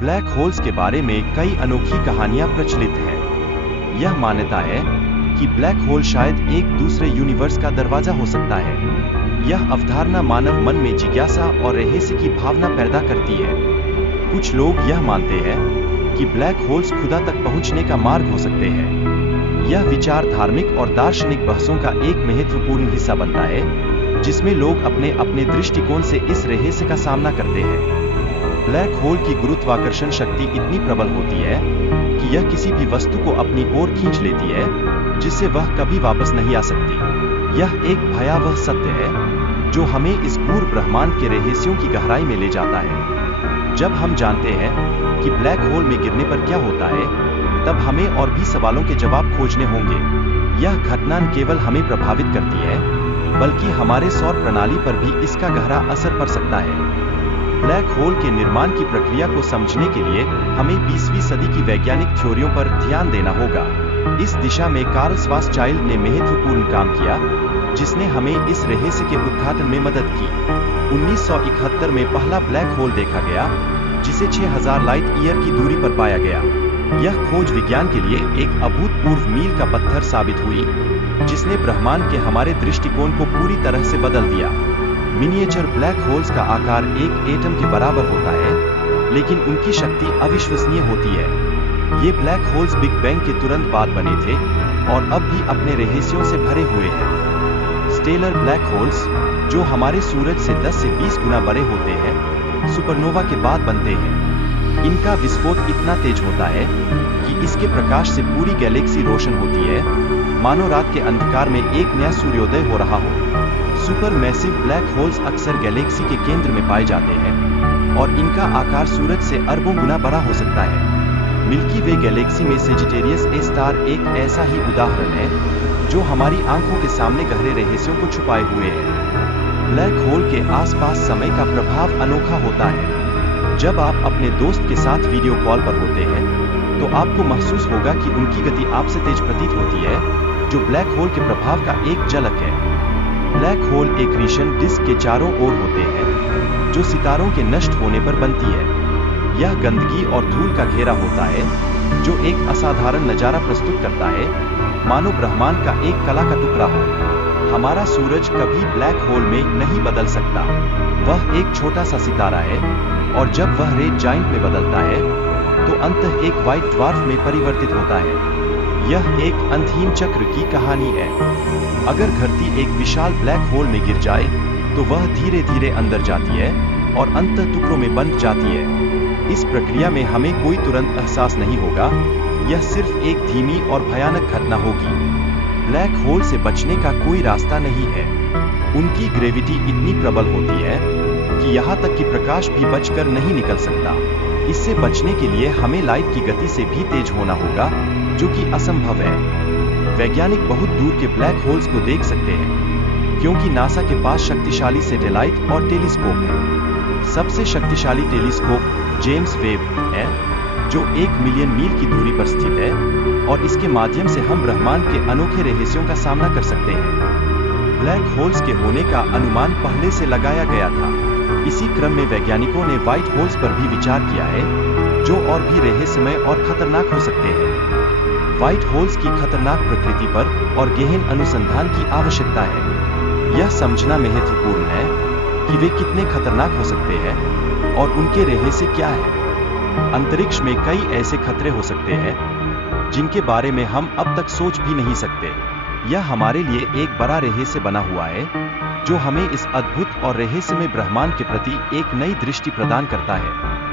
Black holes के बारे में कई अनोखी कहानियां प्रचलित हैं। यह मान्यता है कि ब्लैक होल शायद एक दूसरे यूनिवर्स का दरवाजा हो सकता है। यह अवधारणा मानव मन में जिज्ञासा और रहस्य की भावना पैदा करती है। कुछ लोग यह मानते हैं कि ब्लैक होल्स खुदा तक पहुंचने का मार्ग हो सकते हैं। यह विचार धार्मिक और दार्शनिक बहसों का एक महत्वपूर्ण हिस्सा बनता है, जिसमें लोग अपने अपने दृष्टिकोण से इस रहस्य का सामना करते हैं। ब्लैक होल की गुरुत्वाकर्षण शक्ति इतनी प्रबल होती है कि यह किसी भी वस्तु को अपनी ओर खींच लेती है, जिससे वह कभी वापस नहीं आ सकती। यह एक भयावह सत्य है जो हमें इस गूढ़ ब्रह्मांड के रहस्यों की गहराई में ले जाता है। जब हम जानते हैं कि ब्लैक होल में गिरने पर क्या होता है, तब हमें और भी सवालों के जवाब खोजने होंगे। यह घटना न केवल हमें प्रभावित करती है, बल्कि हमारे सौर प्रणाली पर भी इसका गहरा असर पड़ सकता है। ब्लैक होल के निर्माण की प्रक्रिया को समझने के लिए हमें 20वीं सदी की वैज्ञानिक थ्योरियों पर ध्यान देना होगा। इस दिशा में कार्ल श्वार्ज़चाइल्ड ने महत्वपूर्ण काम किया, जिसने हमें इस रहस्य के उद्घाटन में मदद की। 1971 में पहला ब्लैक होल देखा गया, जिसे 6000 लाइट ईयर की दूरी पर पाया गया। यह खोज विज्ञान के लिए एक अभूतपूर्व मील का पत्थर साबित हुई, जिसने ब्रह्मांड के हमारे दृष्टिकोण को पूरी तरह से बदल दिया। मिनिएचर ब्लैक होल्स का आकार एक एटम के बराबर होता है, लेकिन उनकी शक्ति अविश्वसनीय होती है। ये ब्लैक होल्स बिग बैंग के तुरंत बाद बने थे और अब भी अपने रहस्यों से भरे हुए हैं। स्टेलर ब्लैक होल्स, जो हमारे सूरज से 10 से 20 गुना बड़े होते हैं, सुपरनोवा के बाद बनते हैं। इनका विस्फोट इतना तेज होता है कि इसके प्रकाश से पूरी गैलेक्सी रोशन होती है, मानो रात के अंधकार में एक नया सूर्योदय हो रहा हो। सुपर मैसिव ब्लैक होल्स अक्सर गैलेक्सी के केंद्र में पाए जाते हैं और इनका आकार सूरज से अरबों गुना बड़ा हो सकता है। मिल्की वे गैलेक्सी में सेजिटेरियस ए स्टार एक ऐसा ही उदाहरण है, जो हमारी आंखों के सामने गहरे रहस्यों को छुपाए हुए है। ब्लैक होल के आसपास समय का प्रभाव अनोखा होता है। जब आप अपने दोस्त के साथ वीडियो कॉल पर होते हैं, तो आपको महसूस होगा कि उनकी गति आपसे तेज प्रतीत होती है, जो ब्लैक होल के प्रभाव का एक झलक है। ब्लैक होल एक्रीशन डिस्क के चारों ओर होते हैं, जो सितारों के नष्ट होने पर बनती है। यह गंदगी और धूल का घेरा होता है, जो एक असाधारण नजारा प्रस्तुत करता है, मानो ब्रह्मांड का एक कला का टुकड़ा हो। हमारा सूरज कभी ब्लैक होल में नहीं बदल सकता। वह एक छोटा सा सितारा है, और जब वह रेड जाइंट में बदलता है, तो अंततः एक व्हाइट ड्वार्फ में परिवर्तित होता है। यह एक अंतहीन चक्र की कहानी है। अगर धरती एक विशाल ब्लैक होल में गिर जाए, तो वह धीरे धीरे अंदर जाती है और अंततः टुकड़ों में बंट जाती है। इस प्रक्रिया में हमें कोई तुरंत एहसास नहीं होगा, यह सिर्फ एक धीमी और भयानक घटना होगी। ब्लैक होल से बचने का कोई रास्ता नहीं है। उनकी ग्रेविटी इतनी प्रबल होती है कि यहाँ तक कि प्रकाश भी बचकर नहीं निकल सकता। इससे बचने के लिए हमें लाइट की गति से भी तेज होना होगा, जो कि असंभव है। वैज्ञानिक बहुत दूर के ब्लैक होल्स को देख सकते हैं, क्योंकि नासा के पास शक्तिशाली सैटेलाइट और टेलीस्कोप है। सबसे शक्तिशाली टेलीस्कोप जेम्स वेब है, जो 1 मिलियन मील की दूरी पर स्थित है, और इसके माध्यम से हम ब्रह्मांड के अनोखे रहस्यों का सामना कर सकते हैं। ब्लैक होल्स के होने का अनुमान पहले से लगाया गया था। इसी क्रम में वैज्ञानिकों ने व्हाइट होल्स पर भी विचार किया है, जो और भी रहस्यमय और खतरनाक हो सकते हैं। व्हाइट होल्स की खतरनाक प्रकृति पर और गहन अनुसंधान की आवश्यकता है। यह समझना महत्वपूर्ण है कि वे कितने खतरनाक हो सकते हैं और उनके रहस्य क्या है। अंतरिक्ष में कई ऐसे खतरे हो सकते हैं, जिनके बारे में हम अब तक सोच भी नहीं सकते। यह हमारे लिए एक बड़ा रहस्य बना हुआ है, जो हमें इस अद्भुत और रहस्यमय ब्रह्मांड के प्रति एक नई दृष्टि प्रदान करता है।